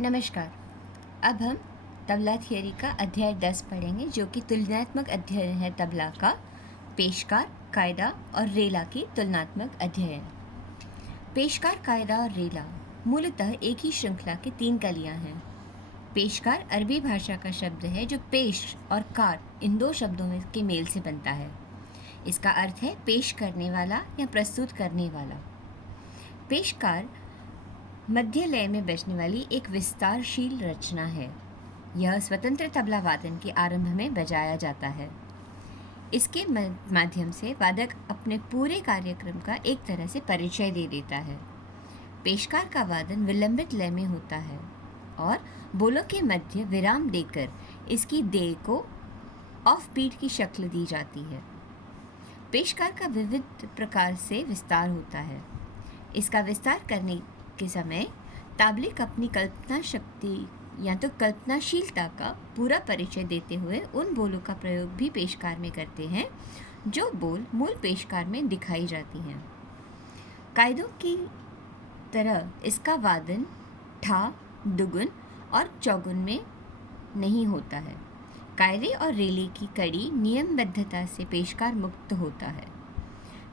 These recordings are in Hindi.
नमस्कार। अब हम तबला थियरी का अध्याय 10 पढ़ेंगे, जो कि तुलनात्मक अध्ययन है तबला का। पेशकार, कायदा और रेला की तुलनात्मक अध्ययन। पेशकार, कायदा और रेला मूलतः एक ही श्रृंखला की 3 कलियां हैं। पेशकार अरबी भाषा का शब्द है जो पेश और कार इन 2 शब्दों के मेल से बनता है। इसका अर्थ है पेश करने वाला या प्रस्तुत करने वाला। पेशकार मध्य लय में बजने वाली एक विस्तारशील रचना है। यह स्वतंत्र तबला वादन के आरंभ में बजाया जाता है। इसके माध्यम से वादक अपने पूरे कार्यक्रम का एक तरह से परिचय दे देता है। पेशकार का वादन विलंबित लय में होता है और बोलों के मध्य विराम देकर इसकी देह को ऑफ बीट की शक्ल दी जाती है। पेशकार का विविध प्रकार से विस्तार होता है। इसका विस्तार करने के समय ताबलिक अपनी कल्पना शक्ति या तो कल्पनाशीलता का पूरा परिचय देते हुए उन बोलों का प्रयोग भी पेशकार में करते हैं जो बोल मूल पेशकार में दिखाई जाती हैं। कायदों की तरह इसका वादन ठा, दुगुन और चौगुन में नहीं होता है। कायदे और रेले की कड़ी नियमबद्धता से पेशकार मुक्त होता है।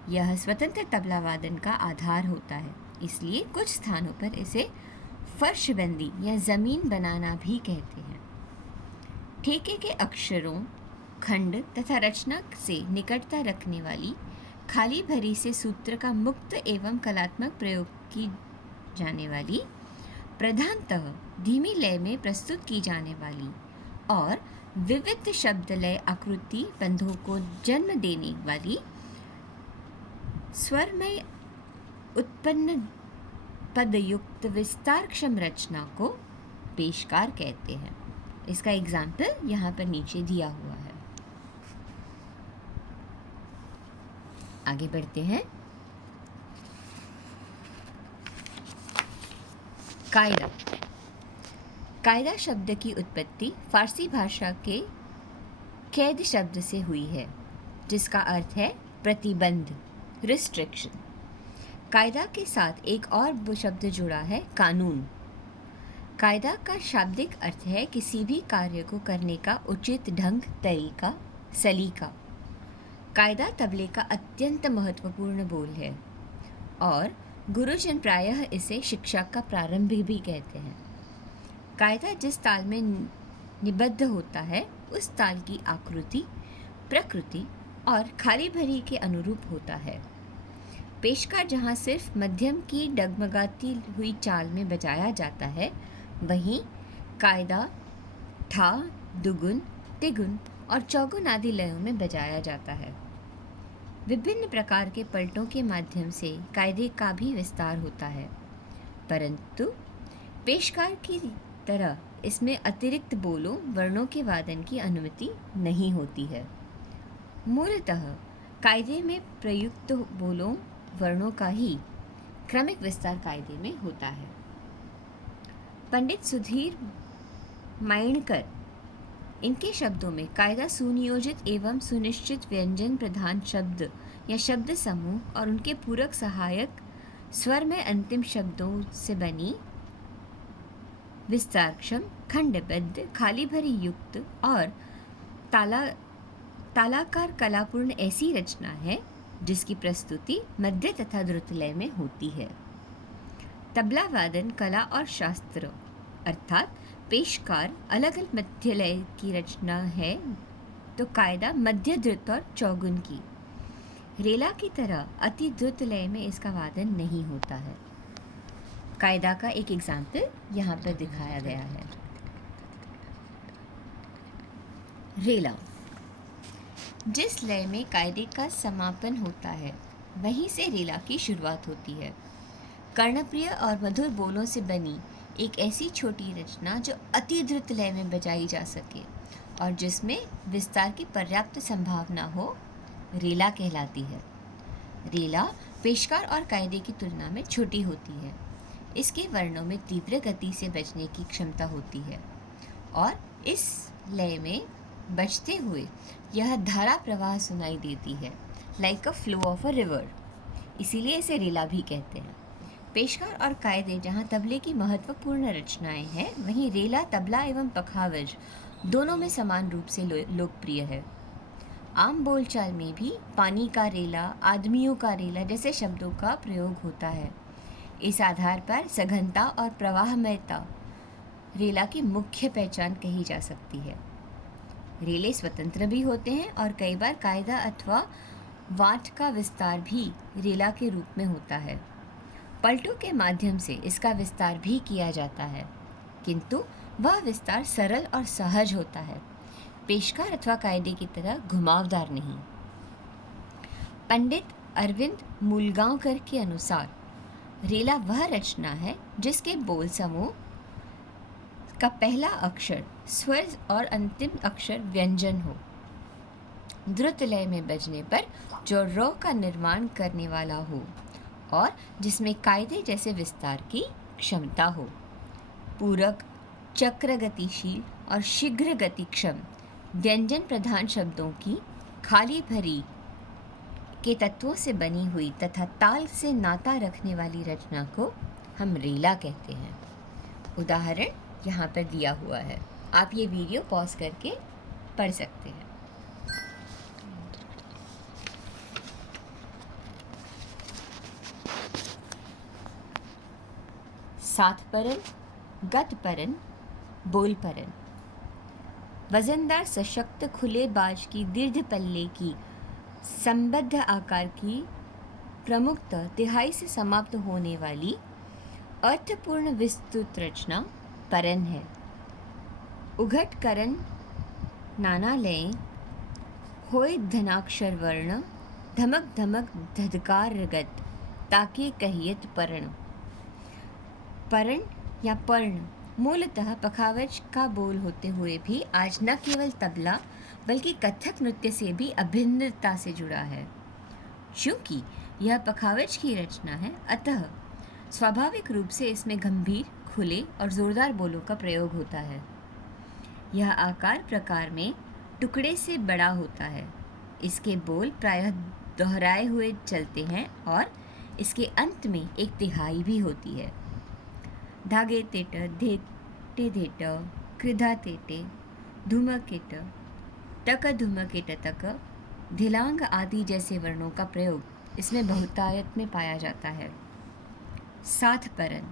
यह स्वतंत्र तबला वादन का आधार होता है, इसलिए कुछ स्थानों पर इसे फर्शबंदी या ज़मीन बनाना भी कहते हैं। ठेके के अक्षरों, खंड तथा रचना से निकटता रखने वाली खाली भरी से सूत्र का मुक्त एवं कलात्मक प्रयोग की जाने वाली, प्रधानतः धीमी लय में प्रस्तुत की जाने वाली और विविध शब्द लय आकृति बंधों को जन्म देने वाली स्वरमय उत्पन्न पदयुक्त विस्तारक्षम रचना को पेशकार कहते हैं। इसका एग्जाम्पल यहाँ पर नीचे दिया हुआ है। आगे बढ़ते हैं। कायदा। कायदा शब्द की उत्पत्ति फारसी भाषा के कैद शब्द से हुई है, जिसका अर्थ है प्रतिबंध, रिस्ट्रिक्शन। कायदा के साथ एक और शब्द जुड़ा है, कानून। कायदा का शाब्दिक अर्थ है किसी भी कार्य को करने का उचित ढंग, तरीका, सलीका। कायदा तबले का अत्यंत महत्वपूर्ण बोल है और गुरुजन प्रायः इसे शिक्षा का प्रारंभ भी कहते हैं। कायदा जिस ताल में निबद्ध होता है उस ताल की आकृति, प्रकृति और खाली भरी के अनुरूप होता है। पेशकार जहाँ सिर्फ मध्यम की डगमगाती हुई चाल में बजाया जाता है, वहीं कायदा ठा, दुगुन, तिगुन और चौगुन आदि लयों में बजाया जाता है। विभिन्न प्रकार के पलटों के माध्यम से कायदे का भी विस्तार होता है, परंतु पेशकार की तरह इसमें अतिरिक्त बोलों, वर्णों के वादन की अनुमति नहीं होती है। मूलतः कायदे में प्रयुक्त बोलों, वर्णों का ही क्रमिक विस्तार कायदे में होता है। पंडित सुधीर माइणकर इनके शब्दों में कायदा सुनियोजित एवं सुनिश्चित व्यंजन प्रधान शब्द या शब्द समूह और उनके पूरक सहायक स्वर में अंतिम शब्दों से बनी विस्तारक्षम, खंडबद्ध, खाली भरी युक्त और तालाकार कलापूर्ण ऐसी रचना है जिसकी प्रस्तुति मध्य तथा द्रुत लय में होती है। तबला वादन कला और शास्त्र अर्थात पेशकार अलग अलग मध्य लय की रचना है, तो कायदा मध्य द्रुत और चौगुन की। रेला की तरह अति द्रुत लय में इसका वादन नहीं होता है। कायदा का एक एग्जाम्पल यहाँ पर दिखाया गया है। रेला। जिस लय में कायदे का समापन होता है वहीं से रेला की शुरुआत होती है। कर्णप्रिय और मधुर बोलों से बनी एक ऐसी छोटी रचना जो अति द्रुत लय में बजाई जा सके और जिसमें विस्तार की पर्याप्त संभावना हो, रेला कहलाती है। रेला पेशकार और कायदे की तुलना में छोटी होती है। इसके वर्णों में तीव्र गति से बजने की क्षमता होती है और इस लय में बजते हुए यह धारा प्रवाह सुनाई देती है, like a flow of a river. इसीलिए इसे रेला भी कहते हैं। पेशकार और कायदे जहाँ तबले की महत्वपूर्ण रचनाएं हैं, वहीं रेला तबला एवं पखावज दोनों में समान रूप से लोकप्रिय है। आम बोलचाल में भी पानी का रेला, आदमियों का रेला जैसे शब्दों का प्रयोग होता है। इस आधार पर सघनता और प्रवाहमयता रेला की मुख्य पहचान कही जा सकती है। रेले स्वतंत्र भी होते हैं और कई बार कायदा अथवा वाट का विस्तार भी रेला के रूप में होता है। पलटों के माध्यम से इसका विस्तार भी किया जाता है, किंतु वह विस्तार सरल और सहज होता है, पेशकार अथवा कायदे की तरह घुमावदार नहीं। पंडित अरविंद मूलगांवकर के अनुसार रेला वह रचना है जिसके बोल समूह का पहला अक्षर स्वर और अंतिम अक्षर व्यंजन हो, द्रुत लय में बजने पर जो र का निर्माण करने वाला हो और जिसमें कायदे जैसे विस्तार की क्षमता हो। पूरक, चक्र गतिशील और शीघ्र गतिक्षम व्यंजन प्रधान शब्दों की खाली भरी के तत्वों से बनी हुई तथा ताल से नाता रखने वाली रचना को हम रेला कहते हैं। उदाहरण यहाँ पर दिया हुआ है, आप ये वीडियो पॉज करके पढ़ सकते हैं। सात परन, गत परन, बोल परन। वजनदार सशक्त खुले बाज की दीर्घ पल्ले की संबद्ध आकार की प्रमुखतः तिहाई से समाप्त होने वाली अर्थपूर्ण विस्तृत रचना परन है। उघट करन नाना लय होय धनाक्षर वर्ण धमक धमक धधकार रगत ताके कहियत पर्ण। पर्ण या पर्ण मूलतः पखावज का बोल होते हुए भी आज न केवल तबला बल्कि कथक नृत्य से भी अभिन्नता से जुड़ा है। चूँकि यह पखावज की रचना है, अतः स्वाभाविक रूप से इसमें गंभीर, खुले और जोरदार बोलों का प्रयोग होता है। यह आकार प्रकार में टुकड़े से बड़ा होता है। इसके बोल प्रायः दोहराए हुए चलते हैं और इसके अंत में एक तिहाई भी होती है। धागे तेट, धेटे धेट, कृधा तेटे, धूमकेट, टक धूमकेट तक, धिलांग आदि जैसे वर्णों का प्रयोग इसमें बहुतायत में पाया जाता है। साथ परन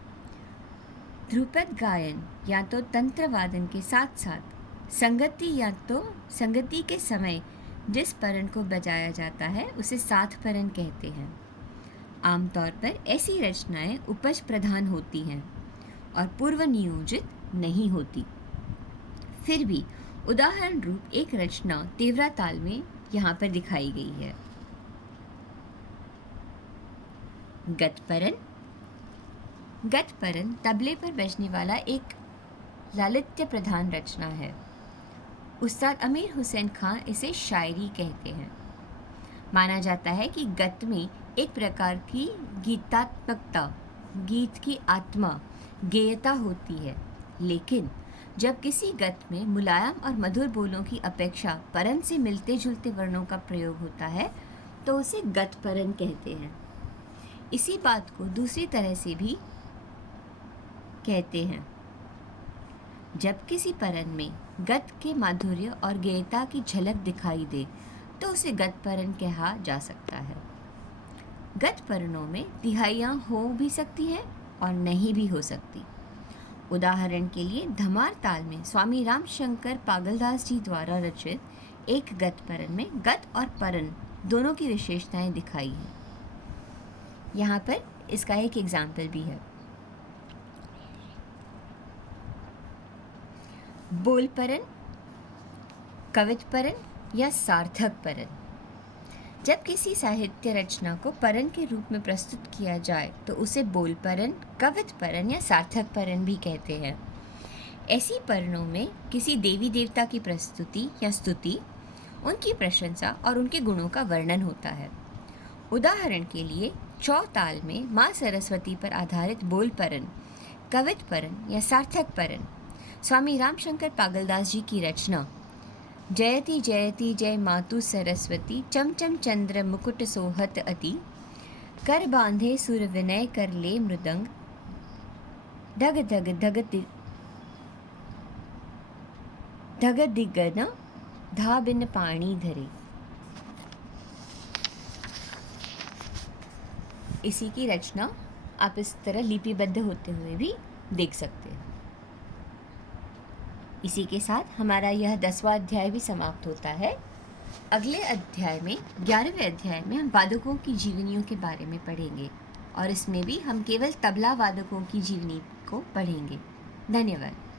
ध्रुपद गायन या तो तंत्र वादन के साथ साथ संगति या तो संगति के समय जिस परन को बजाया जाता है उसे साथ परन कहते हैं। आमतौर पर ऐसी रचनाएं उपज प्रधान होती हैं और पूर्व नियोजित नहीं होती। फिर भी उदाहरण रूप एक रचना तेवरा ताल में यहाँ पर दिखाई गई है। गतपरन। गतपरन तबले पर बजने वाला एक लालित्य प्रधान रचना है। उस्ताद अमीर हुसैन खां इसे शायरी कहते हैं। माना जाता है कि गत में एक प्रकार की गीतात्मकता, गीत की आत्मा, गेयता होती है, लेकिन जब किसी गत में मुलायम और मधुर बोलों की अपेक्षा परन से मिलते जुलते वर्णों का प्रयोग होता है तो उसे गतपरन कहते हैं। इसी बात को दूसरी तरह से भी कहते हैं। जब किसी परन में गत के माधुर्य और गेयता की झलक दिखाई दे तो उसे गतपरन कहा जा सकता है। गतपरनों में तिहाइयाँ हो भी सकती हैं और नहीं भी हो सकती। उदाहरण के लिए धमार ताल में स्वामी रामशंकर पागलदास जी द्वारा रचित एक गतपरन में गत और परन दोनों की विशेषताएं दिखाई हैं। यहाँ पर इसका एक एग्जाम्पल भी है। बोल परन, कवित परन या सार्थक परन। जब किसी साहित्य रचना को परन के रूप में प्रस्तुत किया जाए तो उसे बोल परन, कवित परन या सार्थक परन भी कहते हैं। ऐसी परनों में किसी देवी देवता की प्रस्तुति या स्तुति, उनकी प्रशंसा और उनके गुणों का वर्णन होता है। उदाहरण के लिए चौताल में माँ सरस्वती पर आधारित बोल परन, कवित परन या सार्थक परन स्वामी रामशंकर पागलदास जी की रचना जयति जयति जय मातु सरस्वती चमचम चंद्र मुकुट सोहत अति कर बांधे सुर विनय कर ले मृदंग, धग धग धग दिगन धा बिन पाणी धरे। इसी की रचना आप इस तरह लिपिबद्ध होते हुए भी देख सकते हैं। इसी के साथ हमारा यह 10वां अध्याय भी समाप्त होता है। अगले अध्याय में 11वें अध्याय में हम वादकों की जीवनियों के बारे में पढ़ेंगे और इसमें भी हम केवल तबला वादकों की जीवनी को पढ़ेंगे। धन्यवाद।